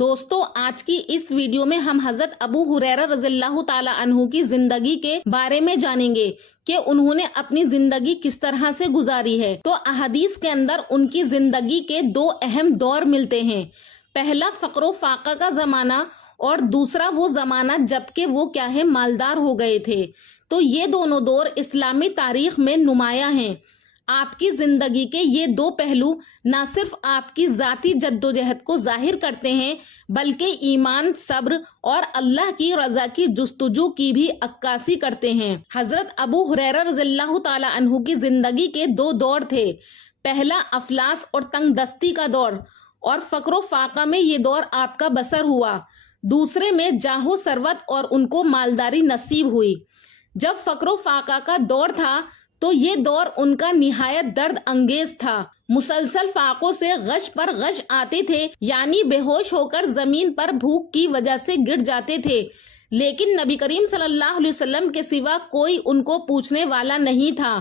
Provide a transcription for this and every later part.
دوستو آج کی اس ویڈیو میں ہم حضرت ابو ہریرہ رضی اللہ تعالی عنہ کی زندگی کے بارے میں جانیں گے کہ انہوں نے اپنی زندگی کس طرح سے گزاری ہے۔ تو احادیث کے اندر ان کی زندگی کے دو اہم دور ملتے ہیں، پہلا فقر و فاقہ کا زمانہ اور دوسرا وہ زمانہ جبکہ وہ مالدار ہو گئے تھے۔ تو یہ دونوں دور اسلامی تاریخ میں نمایاں ہیں۔ آپ کی زندگی کے یہ دو پہلو نہ صرف آپ کی ذاتی جدوجہد کو ظاہر کرتے ہیں بلکہ ایمان، صبر اور اللہ کی رضا کی جستجو کی بھی عکاسی کرتے ہیں۔ حضرت ابو ہریرہ رضی اللہ تعالی عنہ کی زندگی کے دو دور تھے، پہلا افلاس اور تنگ دستی کا دور اور فقر و فاقہ میں یہ دور آپ کا بسر ہوا، دوسرے میں جاہ و ثروت اور ان کو مالداری نصیب ہوئی۔ جب فقر و فاقہ کا دور تھا تو یہ دور ان کا نہایت درد انگیز تھا، مسلسل فاقوں سے غش پر غش آتے تھے، یعنی بے ہوش ہو کر زمین پر بھوک کی وجہ سے گر جاتے تھے، لیکن نبی کریم صلی اللہ علیہ وسلم کے سوا کوئی ان کو پوچھنے والا نہیں تھا۔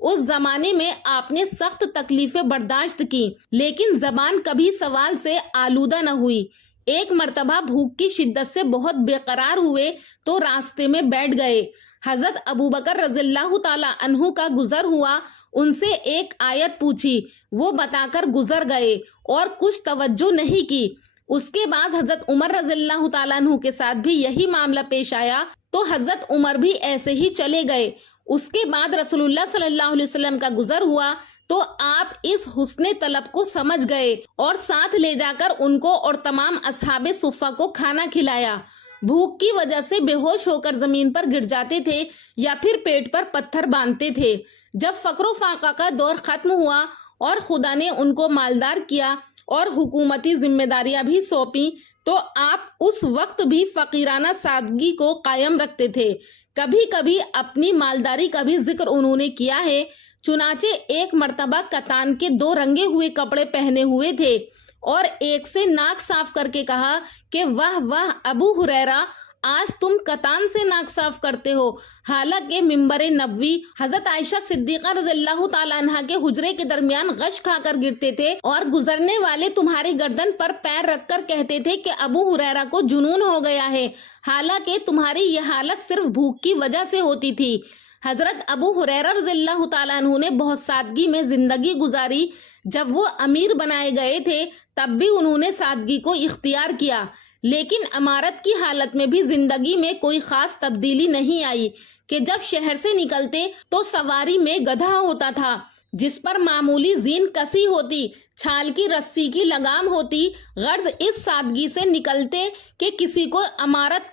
اس زمانے میں آپ نے سخت تکلیفیں برداشت کی لیکن زبان کبھی سوال سے آلودہ نہ ہوئی۔ ایک مرتبہ بھوک کی شدت سے بہت بے قرار ہوئے تو راستے میں بیٹھ گئے۔ حضرت ابوبکر رضی اللہ تعالی عنہ کا گزر ہوا، ان سے ایک آیت پوچھی، وہ بتا کر گزر گئے اور کچھ توجہ نہیں کی۔ اس کے بعد حضرت عمر رضی اللہ تعالیٰ عنہ کے ساتھ بھی یہی معاملہ پیش آیا تو حضرت عمر بھی ایسے ہی چلے گئے۔ اس کے بعد رسول اللہ صلی اللہ علیہ وسلم کا گزر ہوا تو آپ اس حسن طلب کو سمجھ گئے اور ساتھ لے جا کر ان کو اور تمام اصحاب صفہ کو کھانا کھلایا۔ بھوک کی وجہ سے بے ہوش ہو کر زمین پر گر جاتے تھے یا پھر پیٹ پر پتھر باندھتے تھے۔ جب فقر و فاقہ کا دور ختم ہوا اور خدا نے ان کو مالدار کیا اور حکومتی ذمہ داریاں بھی سونپی تو آپ اس وقت بھی فقیرانہ سادگی کو قائم رکھتے تھے۔ کبھی کبھی اپنی مالداری کا بھی ذکر انہوں نے کیا ہے، چنانچہ ایک مرتبہ کتان کے دو رنگے ہوئے کپڑے پہنے ہوئے تھے اور ایک سے ناک صاف کر کے کہا کہ واہ واہ ابو ہریرہ، آج تم کتان سے ناک صاف کرتے ہو، حالانکہ منبر نبوی حضرت عائشہ صدیقہ رضی اللہ تعالیٰ عنہا کے حجرے کے درمیان غش کھا کر گرتے تھے اور گزرنے والے تمہاری گردن پر پیر رکھ کر کہتے تھے کہ ابو ہریرہ کو جنون ہو گیا ہے، حالانکہ تمہاری یہ حالت صرف بھوک کی وجہ سے ہوتی تھی۔ حضرت ابو ہریرہ رضی اللہ تعالیٰ عنہ نے بہت سادگی میں زندگی گزاری۔ جب وہ امیر بنائے گئے تھے تب بھی انہوں نے سادگی کو اختیار کیا، لیکن امارت کی حالت میں بھی زندگی میں کوئی خاص تبدیلی نہیں آئی کہ جب شہر سے نکلتے تو سواری میں گدھا ہوتا تھا جس پر معمولی زین کسی ہوتی، چھال کی رسی کی لگام ہوتی، غرض اس سادگی سے نکلتے کہ کسی کو عمارت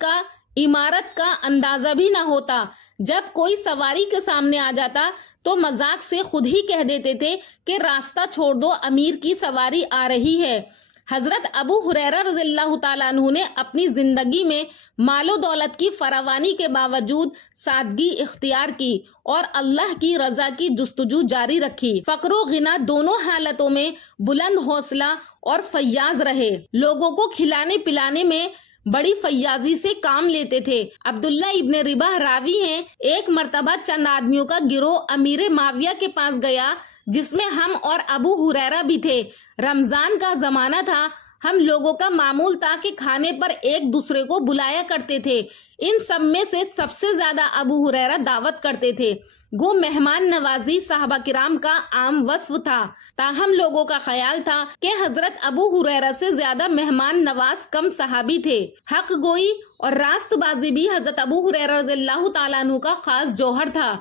کا اندازہ بھی نہ ہوتا۔ جب کوئی سواری کے سامنے آ جاتا تو مذاق سے خود ہی کہہ دیتے تھے کہ راستہ چھوڑ دو، امیر کی سواری آ رہی ہے۔ حضرت ابو ہریرہ رضی اللہ تعالیٰ عنہ نے اپنی زندگی میں مال و دولت کی فراوانی کے باوجود سادگی اختیار کی اور اللہ کی رضا کی جستجو جاری رکھی۔ فقر و غنا دونوں حالتوں میں بلند حوصلہ اور فیاض رہے، لوگوں کو کھلانے پلانے میں بڑی فیاضی سے کام لیتے تھے۔ عبداللہ ابن رباح راوی ہیں، ایک مرتبہ چند آدمیوں کا گروہ امیر معاویہ کے پاس گیا جس میں ہم اور ابو ہریرہ بھی تھے۔ رمضان کا زمانہ تھا، ہم لوگوں کا معمول تھا کہ کھانے پر ایک دوسرے کو بلایا کرتے تھے۔ ان سب میں سے سب سے زیادہ ابو ہریرہ دعوت کرتے تھے، گو مہمان نوازی صحابہ کرام کا عام وصف تھا، تاہم لوگوں کا خیال تھا کہ حضرت ابو ہریرہ سے زیادہ مہمان نواز کم صحابی تھے۔ حق گوئی اور راست بازی بھی حضرت ابو ہریرہ رضی اللہ تعالیٰ عنہ کا خاص جوہر تھا۔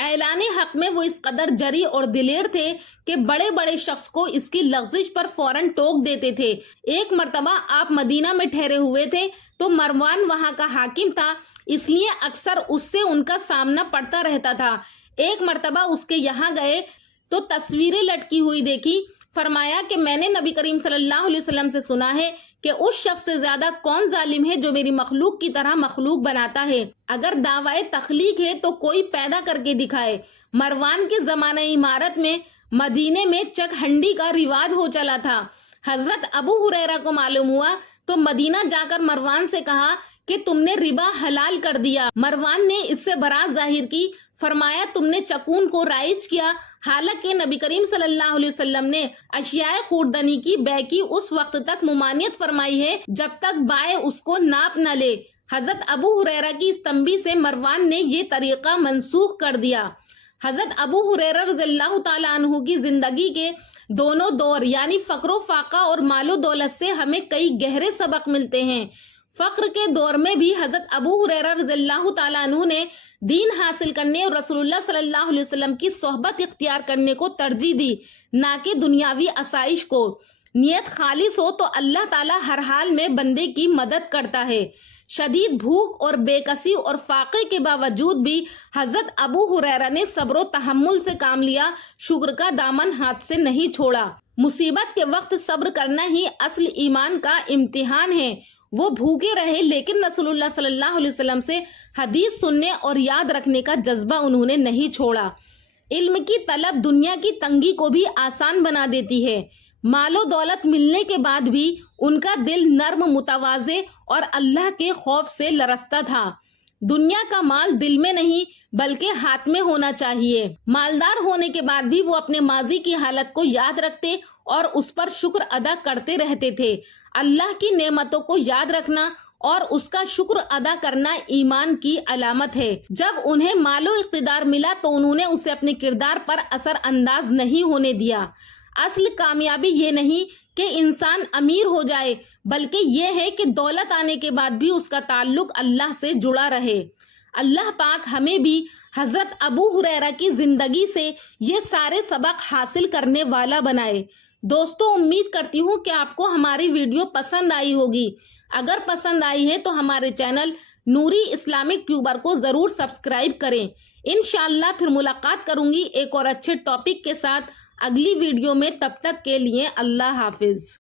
اعلان حق میں وہ اس قدر جری اور دلیر تھے کہ بڑے بڑے شخص کو اس کی لغزش پر فوراً ٹوک دیتے تھے۔ ایک مرتبہ آپ مدینہ میں ٹھہرے ہوئے تھے تو مروان وہاں کا حاکم تھا، اس لیے اکثر اس سے ان کا سامنا پڑتا رہتا تھا۔ ایک مرتبہ اس کے یہاں گئے تو تصویریں لٹکی ہوئی دیکھی، فرمایا کہ میں نے نبی کریم صلی اللہ علیہ وسلم سے سنا ہے کہ اس شخص سے زیادہ کون ظالم ہے جو میری مخلوق کی طرح مخلوق بناتا ہے، اگر دعوی تخلیق ہے تو کوئی پیدا کر کے دکھائے۔ مروان کے زمانہ عمارت میں مدینے میں چک ہنڈی کا رواج ہو چلا تھا۔ حضرت ابو ہریرہ کو معلوم ہوا تو مدینہ جا کر مروان سے کہا کہ تم نے ربا حلال کر دیا۔ مروان نے اس سے برات ظاہر کی، فرمایا تم نے چکون کو رائج کیا، حالانکہ نبی کریم صلی اللہ علیہ وسلم نے اشیاء خوردنی کی بے کی اس وقت تک ممانعت فرمائی ہے جب تک بائع اس کو ناپ نہ لے۔ حضرت ابو ہریرہ کی اس تنبیہ سے مروان نے یہ طریقہ منسوخ کر دیا۔ حضرت ابو ہریرہ رضی اللہ تعالیٰ عنہ کی زندگی کے دونوں دور یعنی فقر و فاقہ اور مال و دولت سے ہمیں کئی گہرے سبق ملتے ہیں۔ فقر کے دور میں بھی حضرت ابو ہریرہ رضی اللہ تعالیٰ عنہ نے دین حاصل کرنے اور رسول اللہ صلی اللہ علیہ وسلم کی صحبت اختیار کرنے کو ترجیح دی، نہ کہ دنیاوی آسائش کو۔ نیت خالص ہو تو اللہ تعالیٰ ہر حال میں بندے کی مدد کرتا ہے۔ شدید بھوک اور بے کسی اور فاقے کے باوجود بھی حضرت ابو ہریرہ نے صبر و تحمل سے کام لیا، شکر کا دامن ہاتھ سے نہیں چھوڑا۔ مصیبت کے وقت صبر کرنا ہی اصل ایمان کا امتحان ہے۔ وہ بھوکے رہے لیکن رسول اللہ صلی اللہ علیہ وسلم سے حدیث سننے اور یاد رکھنے کا جذبہ انہوں نے نہیں چھوڑا۔ علم کی طلب دنیا کی تنگی کو بھی آسان بنا دیتی ہے۔ مال و دولت ملنے کے بعد بھی ان کا دل نرم، متواضع اور اللہ کے خوف سے لرزتا تھا۔ دنیا کا مال دل میں نہیں بلکہ ہاتھ میں ہونا چاہیے۔ مالدار ہونے کے بعد بھی وہ اپنے ماضی کی حالت کو یاد رکھتے اور اس پر شکر ادا کرتے رہتے تھے۔ اللہ کی نعمتوں کو یاد رکھنا اور اس کا شکر ادا کرنا ایمان کی علامت ہے۔ جب انہیں مال و اقتدار ملا تو انہوں نے اسے اپنے کردار پر اثر انداز نہیں ہونے دیا۔ اصل کامیابی یہ نہیں کہ انسان امیر ہو جائے بلکہ یہ ہے کہ دولت آنے کے بعد بھی اس کا تعلق اللہ سے جڑا رہے۔ اللہ پاک ہمیں بھی حضرت ابو ہریرہ کی زندگی سے یہ سارے سبق حاصل کرنے والا بنائے۔ دوستو، امید کرتی ہوں کہ آپ کو ہماری ویڈیو پسند آئی ہوگی۔ اگر پسند آئی ہے تو ہمارے چینل نوری اسلامک ٹیوبر کو ضرور سبسکرائب کریں۔ انشاءاللہ پھر ملاقات کروں گی ایک اور اچھے ٹاپک کے ساتھ اگلی ویڈیو میں۔ تب تک کے لیے اللہ حافظ۔